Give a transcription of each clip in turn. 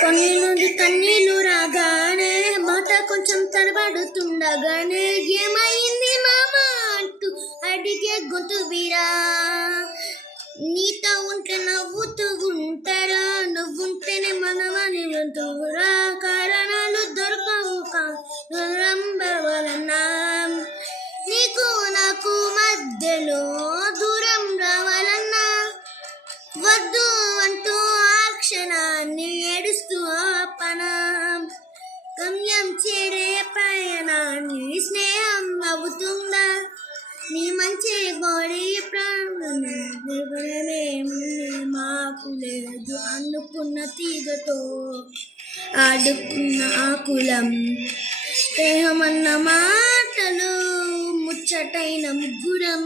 కొన్ని నుండి కన్నీళ్లు రాగానే మాట కొంచెం తడబడుతుండగానే ఏమైంది మామా అంటూ అడిగే గొంతు వీరా. నీతో ఉంటే నవ్వుతూ ఉంటారా, నువ్వుంటేనే మనమని వింటురా. కారణాలు దొరకవు వలన నీకు నాకు మధ్యలో దూరం రావాలన్నా వద్దు అంటూ ఆ క్షణాన్ని ఏడుస్తూ ఆపన. గమ్యం చేరే పయనాన్ని స్నేహం అవుతుందా, నీ మంచి గోడి ప్రాణమే మాకు లేదు అనుకున్న తీగతో ఆడుకున్న ఆకులం. స్నేహమన్న మాటలు ముచ్చటైన ముగ్గురం,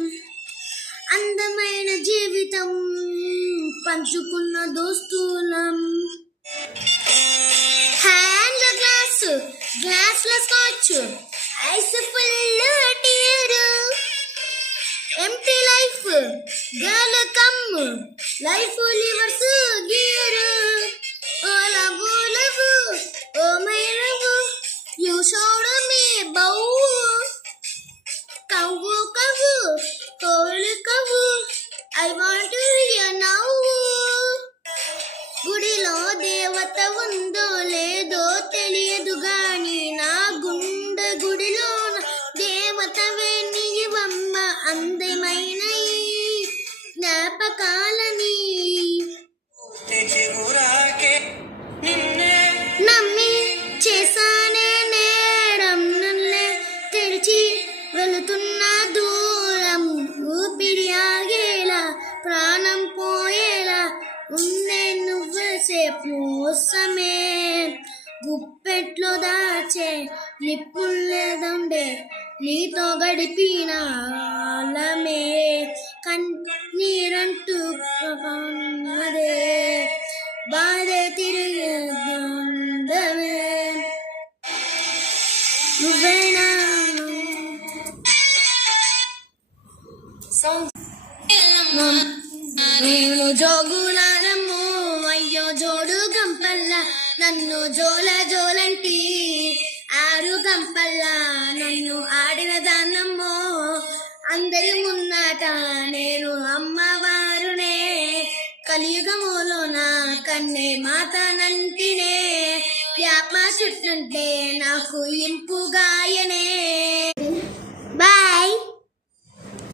అందమైన జీవితం పంచుకున్న దోస్తులం. హ్యాండ్ల గ్లాస్ల స్కాచ్, ఐస్ ఫుల్ టీరు, ఎంటీ life girl come life lovers గీరు. Oh love love oh my love you showed me bow. కవ్వు కవ్వు కోలు కవ్వు ఐ వాంట్ హియర్ నౌ. గుడిలో దేవత ఉందో లేదో తెలియదు గాని నా గుండె గుడిలో దేవతవే నీవమ్మ. అందమైన జ్ఞాపకాలని నమ్మి చేసానే నేరం, నన్నే తెరిచి వెళుతున్న దూరం. ఊపిరి ఆగేలా ప్రాణం పోయేలా ఉందే నువ్వు సేపుసమే. గుప్పెట్లో దాచే నిప్పులేదండే నీతో గడిపిన ఆలమే. కన్నీరంటూ అదే బాధ తిరిగేదమే. నువ్వేనా నేను జోగులారమ్మో అయ్యో జోడు గంపల్ల నన్ను జోల జోలంటి ఆరు గంపల్ల నన్ను ఆడిన దాన్నమ్మో. అందరి ముందట నేను అమ్మవారునే, కలియుగములో నా కన్నే మాతనంటినే. యాప చుట్టుంటే నాకు ఇంపుగాయనే.